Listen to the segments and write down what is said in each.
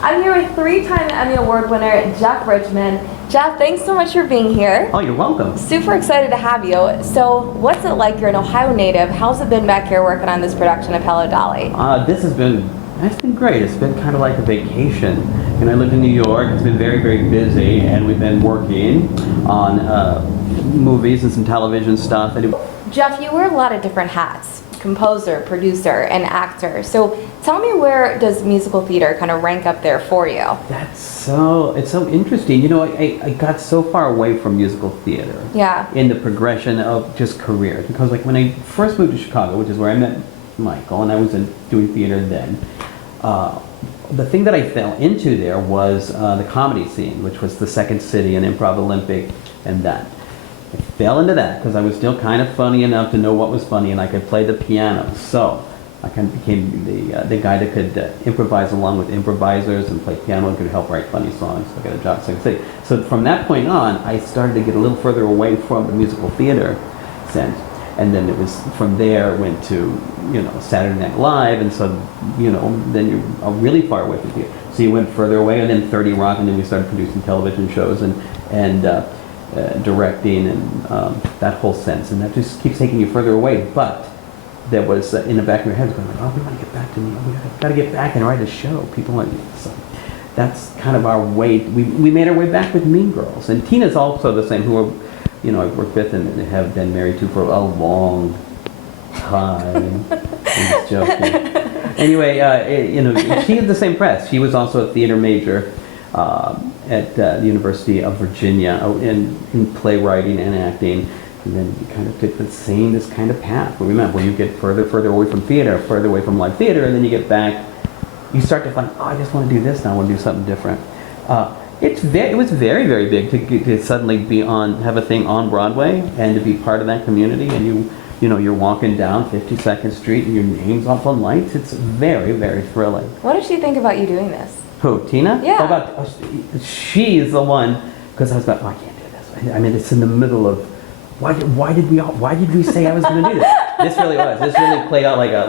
I'm here with 3-time Emmy Award winner Jeff Richmond. Jeff, thanks so much for being here. Oh, you're welcome. Super excited to have you. So, what's it like? You're an Ohio native. How's it been back here working on this production of Hello Dolly? It's been great. It's been kind of like a vacation. And I lived in New York. It's been very, very busy, and we've been working on movies and some television stuff. Jeff, you wear a lot of different hats. Composer, producer, and actor. So tell me, where does musical theater kind of rank up there for you? It's so interesting. You know, I got so far away from musical theater. Yeah. In the progression of just career. Because like when I first moved to Chicago, which is where I met Michael, and I was doing theater then, the thing that I fell into there was the comedy scene, which was the Second City and Improv Olympic and that. I fell into that because I was still kind of funny enough to know what was funny, and I could play the piano. So I kind of became the guy that could improvise along with improvisers and play piano and could help write funny songs. So I got a job at Second City. So from that point on, I started to get a little further away from the musical theater sense. And then it was from there went to, Saturday Night Live, and so, then you're really far away from theater. So you went further away, and then 30 Rock, and then we started producing television shows and directing and that whole sense, and that just keeps taking you further away. But there was in the back of your head going like, oh, we want to get back to we got to get back and write a show. People want to. So that's kind of our way. We made our way back with Mean Girls, and Tina's also the same. Who are, I've worked with and have been married to for a long time. I'm just joking. Anyway, she had the same press. She was also a theater major at the University of Virginia in playwriting and acting. And then you kind of took this kind of path where we met, where you get further away from theater, further away from live theater, and then you get back, you start to find, I just want to do this now, I want to do something different. It was very, very big to suddenly have a thing on Broadway and to be part of that community, and you're walking down 52nd Street and your name's up on lights. It's very, very thrilling. What did she think about you doing this? Who, Tina? Yeah. She's the one, because I was like, I can't do this. I mean, it's in the middle of, why did we say I was going to do this? This really played out like a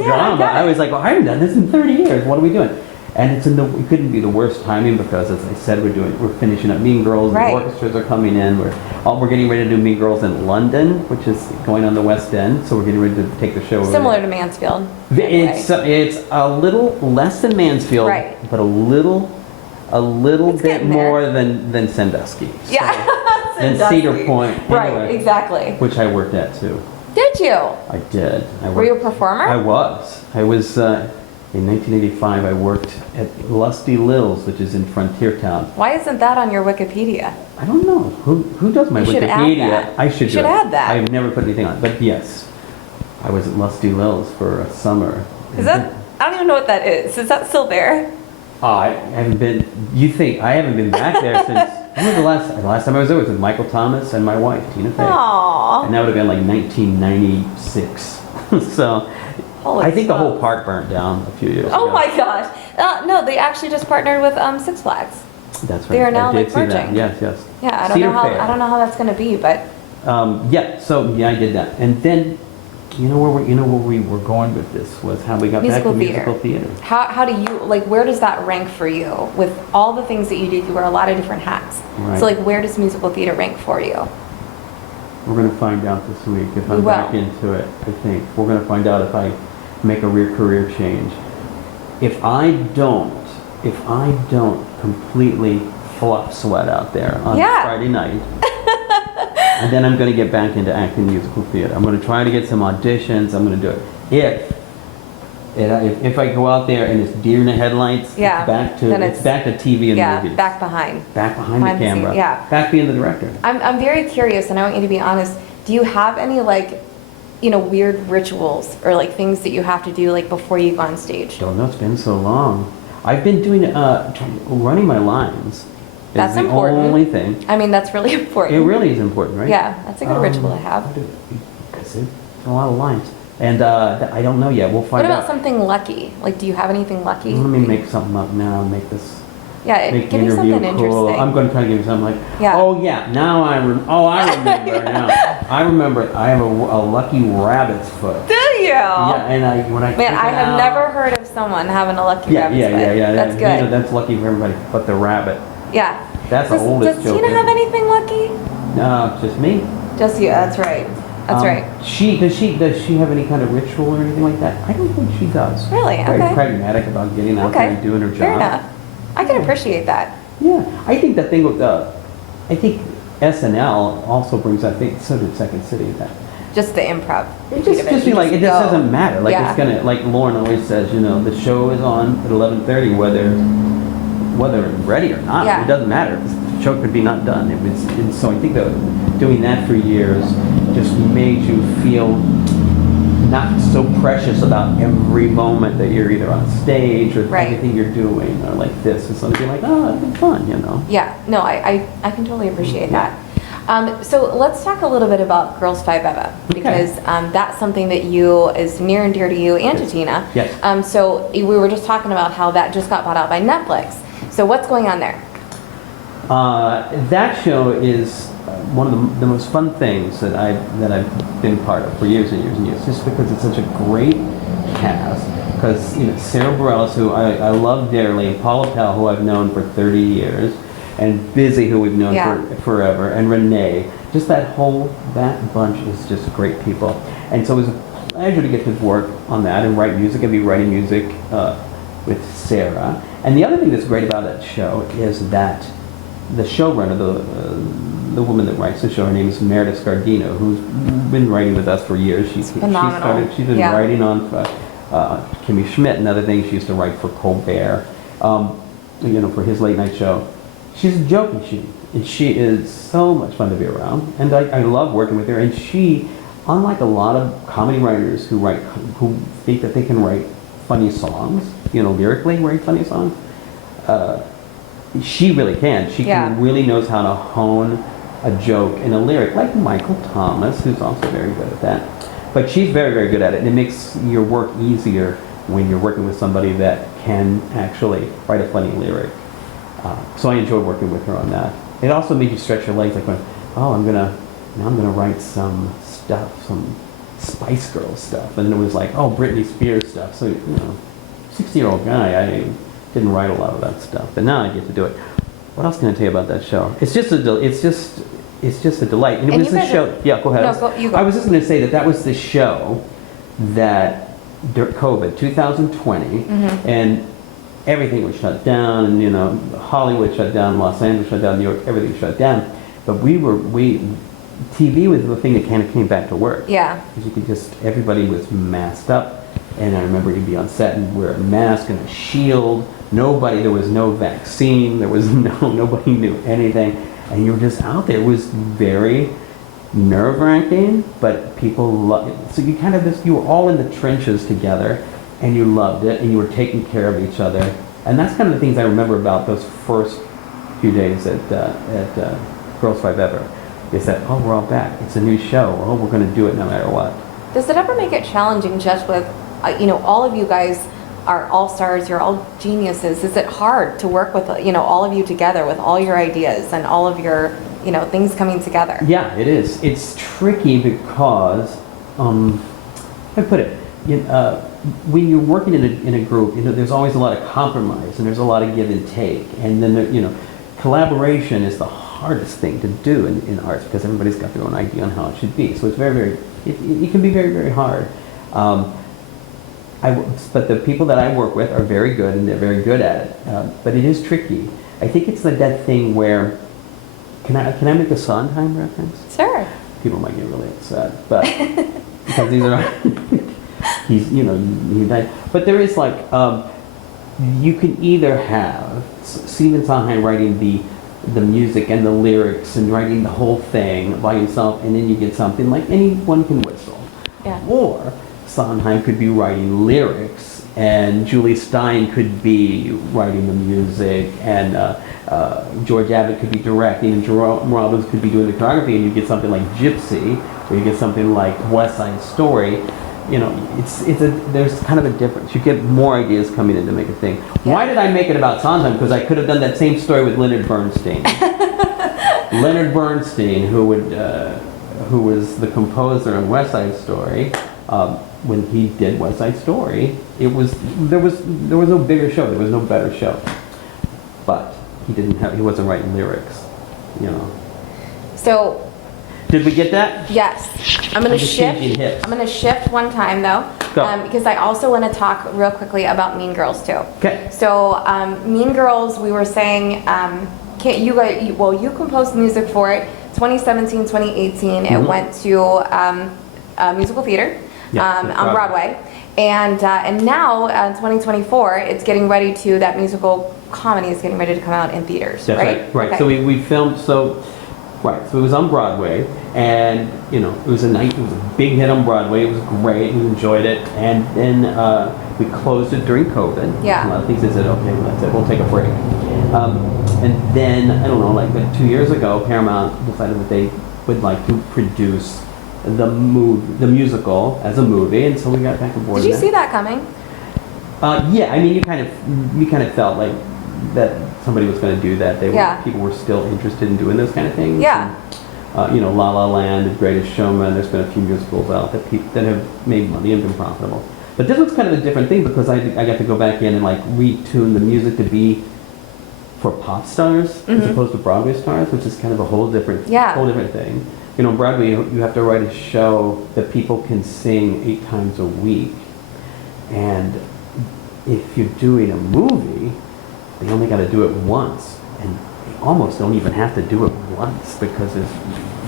drama. I was like, I haven't done this in 30 years. What are we doing? And it couldn't be the worst timing, because, as I said, we're finishing up Mean Girls. Right. The orchestras are coming in. We're getting ready to do Mean Girls in London, which is going on the West End. So we're getting ready to take the show over Similar there. to Mansfield. It's a little less than Mansfield, right, but a little bit more than Sandusky. Yeah. And Cedar Point. Right, anyway, exactly. Which I worked at too. Did you? I did. Were you a performer? I was. In 1985, I worked at Lusty Lil's, which is in Frontier Town. Why isn't that on your Wikipedia? I don't know. Who does my you should Wikipedia? Add that. I should you should add that. I've never put anything on it. But yes, I was at Lusty Lil's for a summer. I don't even know what that is. Is that still there? I haven't been. I haven't been back there since. When was the last time I was there was with Michael Thomas and my wife, Tina Fey. Aww. And that would have been like 1996. So. I think the whole park burnt down a few years ago. Oh my gosh. No, they actually just partnered with Six Flags. That's right. They are now like merging. Yes. Yeah, I don't know how that's going to be, but. I did that, and then, where we were going with this was how we got back to musical theater. How do you where does that rank for you with all the things that you do? You wear a lot of different hats. Right. So where does musical theater rank for you? We're going to find out this week if I'm back into it. I think we're going to find out if I make a real career change. If I don't completely flop sweat out there on Friday night, and then I'm going to get back into acting musical theater. I'm going to try to get some auditions. I'm going to do it. If I go out there and it's deer in the headlights, it's back to TV and movies. Back behind the camera. Back being the director. I'm very curious, and I want you to be honest. Do you have any weird rituals or things that you have to do before you go on stage? Don't know. It's been so long. I've been doing running my lines. That's important. Only thing. I mean, that's really important. It really is important, right? Yeah, that's a good ritual to have. Because it's a lot of lines. And I don't know yet. We'll find out. What about something lucky? Do you have anything lucky? Let me make something up now and make this. Yeah, make give me something cool. interesting. I'm going to try to give you something I remember now. I remember. I have a lucky rabbit's foot. Do you? Yeah, and when I Man, took I it have out- never heard of someone having a lucky Yeah, rabbit's yeah, foot. yeah, yeah. That's You good. know, that's lucky for everybody, but the rabbit. Yeah. That's the oldest Does joke. Tina have anything lucky? No, just me. Just you. That's right. That's right. Does she have any kind of ritual or anything like that? I don't think she does. Really? Very Okay. pragmatic about getting out there and doing her job. Fair enough. I can appreciate that. Yeah, I think the thing with I think SNL also brings, I think, so did Second City, that. Just the improv. It just be like, it just doesn't matter. Like, Yeah. it's gonna, like Lauren always says, you know, the show is on at 11:30, whether it's ready or not. Yeah. It doesn't matter. The show could be not done. And so I think that doing that for years just made you feel not so precious about every moment that you're either on stage or Right. everything you're doing or like this. It's something like, oh, it's been fun, you know. Yeah. No, I can totally appreciate that. So let's talk a little bit about Girls Five Eva, because that's something that is near and dear to you and to Tina. Yes. So we were just talking about how that just got bought out by Netflix. So what's going on there? That show is one of the most fun things that I've been part of for years and years and years, just because it's such a great cast. Because Sarah Bareilles, who I love dearly, and Paula Pell, who I've known for 30 years, and Busy, who we've known for forever, and Renee, just that bunch is just great people. And so it was a pleasure to get to work on that and write music and be writing music with Sarah. And the other thing that's great about that show is that the showrunner, the woman that writes the show, her name is Meredith Scardino, who's been writing with us for years. She's been writing on Kimmy Schmidt and other things. She used to write for Colbert, for his late night show. She's a joke machine, and she is so much fun to be around. And I love working with her. And she, unlike a lot of comedy writers who think that they can write funny songs, lyrically write funny songs, she really can. She really knows how to hone a joke in a lyric, like Michael Thomas, who's also very good at that. But she's very, very good at it, and it makes your work easier when you're working with somebody that can actually write a funny lyric. So I enjoyed working with her on that. It also made you stretch your legs, like, I'm gonna write some stuff, some Spice Girls stuff, and it was like, Britney Spears stuff. So 60-year-old guy, I didn't write a lot of that stuff, but now I get to do it. What else can I tell you about that show? It's just a delight. And it was the show. Yeah, go ahead. No, you go. I was just going to say that was the show that during COVID 2020, and everything was shut down, and Hollywood shut down, Los Angeles shut down, New York, everything shut down. But TV was the thing that kind of came back to work. Yeah. Because everybody was masked up, and I remember you'd be on set and wear a mask and a shield. There was no vaccine, there was nobody knew anything, and you were just out there. It was very nerve-wracking, but people loved it. So you were all in the trenches together, and you loved it, and you were taking care of each other. And that's kind of the things I remember about those first few days at Girls Five Eva, is that, we're all back. It's a new show. We're going to do it no matter what. Does it ever make it challenging just with, all of you guys are all-stars, you're all geniuses. Is it hard to work with, all of you together with all your ideas and all of your, things coming together? Yeah, it is. It's tricky because, how do I put it? When you're working in a group, there's always a lot of compromise and there's a lot of give and take. And then, collaboration is the hardest thing to do in arts, because everybody's got their own idea on how it should be. So it's it can be very, very hard. But the people that I work with are very good, and they're very good at it. But it is tricky. I think it's like that thing where, can I make a Sondheim reference? Sure. People might get really upset, but because these are he died. But there is like, you can either have Stephen Sondheim writing the music and the lyrics and writing the whole thing by himself, and then you get something like Anyone Can Whistle. Yeah. Or Sondheim could be writing lyrics, and Julie Stein could be writing the music, and George Abbott could be directing, and Jerome Robbins could be doing the choreography, and you get something like Gypsy, or you get something like West Side Story. There's kind of a difference. You get more ideas coming in to make a thing. Yeah. Why did I make it about Sondheim? Because I could have done that same story with Leonard Bernstein. Leonard Bernstein, who was the composer on West Side Story, when he did West Side Story, there was no bigger show, there was no better show. But he wasn't writing lyrics, you know. So, did we get that? yes, I'm gonna just changing shift. hips. I'm gonna shift one time though, Go. because I also want to talk real quickly about Mean Girls too. Okay. So, Mean Girls, we were saying, can't you guys? Well, you composed music for it. 2017, 2018, it went to musical theater Yeah, on Broadway, and now 2024, it's getting ready to that musical comedy is getting ready to come out in theaters. That's right. Right. Okay. So we filmed. So it was on Broadway, and you know, it was a big hit on Broadway. It was great. We enjoyed it, and then we closed it during COVID. Yeah. A lot of things they said, okay, well, that's it. We'll take a break. And then I don't know, like 2 years ago, Paramount decided that they would like to produce the musical as a movie, and so we got back on board. Did you see that coming? Yeah, I mean, you kind of felt like that somebody was going to do that. People were still interested in doing those kind of things. Yeah. And, you know, La La Land, The Greatest Showman. There's been a few musicals out that have made money and been profitable. But this was kind of a different thing because I got to go back in and like retune the music to be for pop stars as opposed to Broadway stars, which is kind of a whole different thing. You know, Broadway, you have to write a show that people can sing 8 times a week, and if you're doing a movie, they only got to do it once, and they almost don't even have to do it once because there's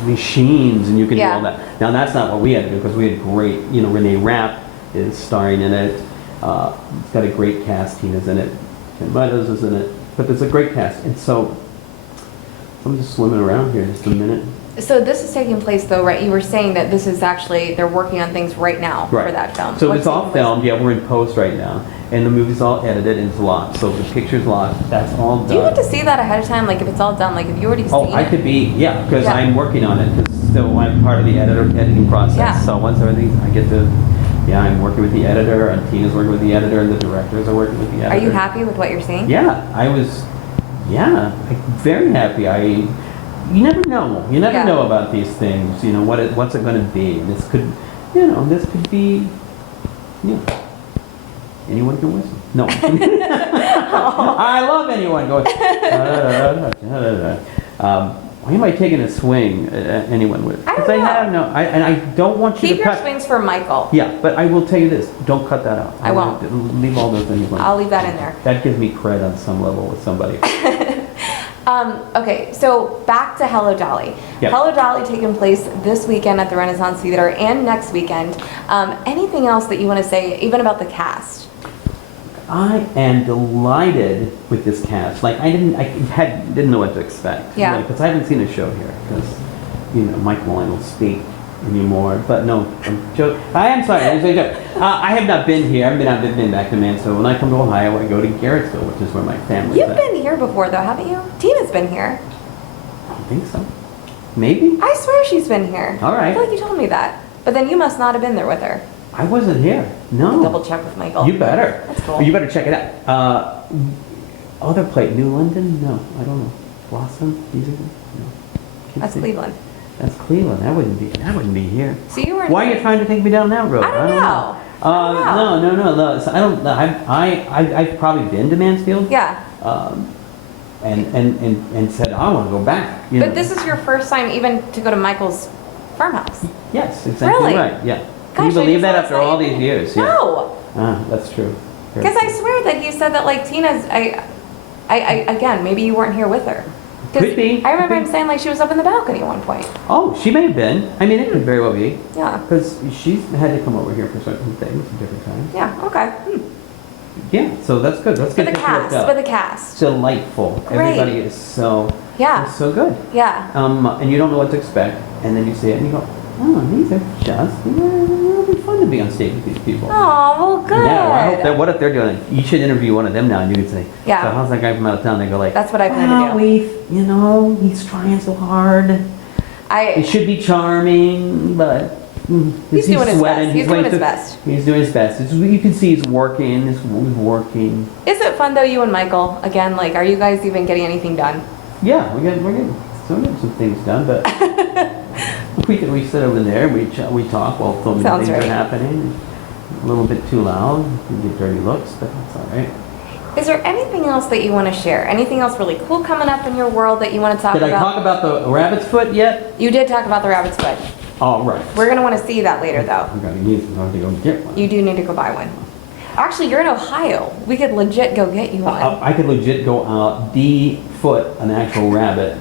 machines and you can do all that. Now that's not what we had to do because we had great, you know, Renee Rapp is starring in it. It's got a great cast. Tina's in it. Ken Meadows is in it. But there's a great cast, and so I'm just swimming around here just a minute. So this is taking place though, right? You were saying that this is actually, they're working on things right now for that film. So it's all filmed, yeah, we're in post right now. And the movie's all edited and it's locked. So the picture's locked, that's all done. Do you get to see that ahead of time? Like if it's all done, like if you already seen it? I could be, yeah, because I'm working on it. Because still I'm part of the editing process. Yeah. So once everything, I get to, I'm working with the editor, and Tina's working with the editor, and the directors are working with the editor. Are you happy with what you're seeing? Yeah, very happy. You never know. You never know about these things. You know, what's it going to be? This could be, anyone can whistle. No. I love anyone going. Why am I taking a swing at anyone with? I don't know. And I don't want you Keep to your cut. swings for Michael. Yeah, but I will tell you this: don't cut that out. I won't. Leave all those things alone. I'll leave that in there. That gives me cred on some level with somebody. Okay, so back to Hello Dolly. Yep. Hello Dolly taking place this weekend at the Renaissance Theater and next weekend. Anything else that you want to say, even about the cast? I am delighted with this cast. Like I didn't know what to expect. Yeah. Because I haven't seen a show here. Because Mike Mullen will speak anymore. But no, I'm joking. I am sorry. I have not been here. I've been back to Mansfield. When I come to Ohio, I go to Garrettsville, which is where my family's You've at. been here before, though, haven't you? Tina's been here. I don't think so. Maybe. I swear she's been here. All right. I feel like you told me that. But then you must not have been there with her. I wasn't here. No. Double check with Michael. You better. That's cool. You better check it out. Other play, New London? No, I don't know. Blossom Musical? No. Can't That's see. Cleveland. That's Cleveland. That wouldn't be here. So you were. Why are you trying to take me down that road? I don't know. No. So I don't. I've probably been to Mansfield. Yeah. And said I want to go back. But this is your first time even to go to Michael's farmhouse. Yes, exactly Really? right. Yeah. Gosh, Can you believe I that just after thought all you- these years? No. Yeah. That's true. Very Because I true. swear that you said that like Tina's. Again, maybe you weren't here with her. 'Cause Could be. I remember Could be. him saying like she was up in the balcony at one point. Oh, she may have been. I mean, it could very well be. Yeah. Because she's had to come over here for certain things at different times. Yeah. Okay. Yeah, so that's good. That's For good. the cast. For the cast. Delightful. Great. Everybody is so good. Yeah. And you don't know what to expect, and then you see it and you go, oh, these are just, it'll be fun to be on stage with these people. Oh, well, good. Yeah, well, I hope that, what if they're doing it? You should interview one of them now, and you could say, Yeah. so how's that guy from out of town? They go like, That's what I plan to do. he's trying so hard. It should be charming, but He's doing his sweating. best. He's doing his best. He's doing his best. You can see he's working. He's working. Is it fun though, you and Michael? Again, like, are you guys even getting anything done? Yeah, we're getting some things done, but we sit over there, we talk while filming Sounds things are right. happening. A little bit too loud, we get dirty looks, but that's all right. Is there anything else that you want to share? Anything else really cool coming up in your world that you want to talk Did about? I talk about the rabbit's foot yet? You did talk about the rabbit's foot. All right. We're going to want to see that later, though. I'm gonna go get one. You do need to go buy one. Actually, you're in Ohio. We could legit go get you one. I could legit go out, defoot an actual rabbit.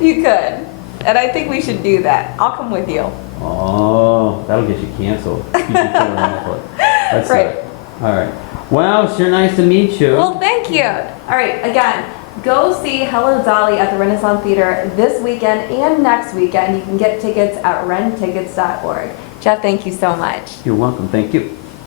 You could. And I think we should do that. I'll come with you. Oh, that'll get you canceled. You can put a rabbit foot. That's Right. it. All right. Well, sure nice to meet you. Well, thank you. All right, again, go see Hello Dolly at the Renaissance Theater this weekend and next weekend. You can get tickets at renttickets.org. Jeff, thank you so much. You're welcome. Thank you.